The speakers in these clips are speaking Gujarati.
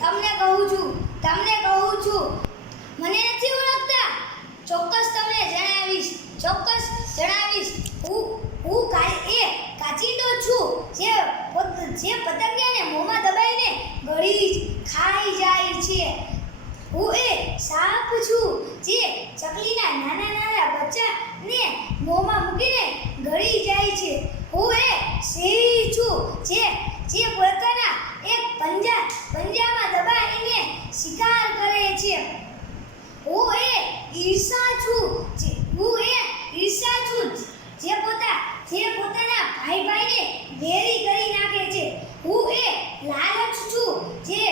તમને કહું છું મને નથી ઓળખતા. ચોક્કસ જણાવીશ. હું કાચિંડો છું જે પતંગિયાને મોંમાં દબાઈને ગળી ખાઈ જાય છે. હું સાપ છું જે ચકલીના નાના બચ્ચાને મોંમાં મૂકીને ગળી જાય છે. હું સિંહ છું જે પોતાના એક પંજામાં દબાઈને શિકાર કરે છે. હું ઈર્ષા છું જે પોતાના ભાઈને વેરી કરી નાખે છે. હું લાલચ છું જે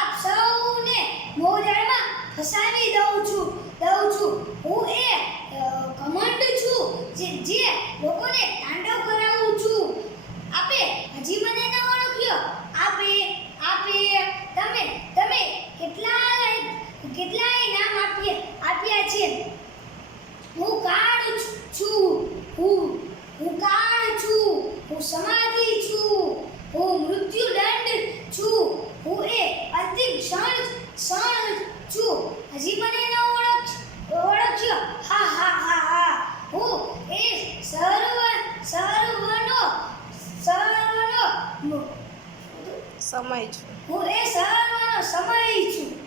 આપ સૌને મોજાળમાં ફસાવી દઉં છું. હું ઘમંડ છું જે લોકોને તાંડવ કરાવું છું. આપે હજી મને ન ઓળખ્યો? તમે કેટલાય નામ આપ્યા છે. હું કાળ છું, હું સમાધિ છું, હું મૃત્યુદંડ છું, હું અંતિમ ક્ષણ છું. હજી મને ન ઓળખ્યો? હા. હું સર્વનો સમય છું. હું સર્વનો સમય છું.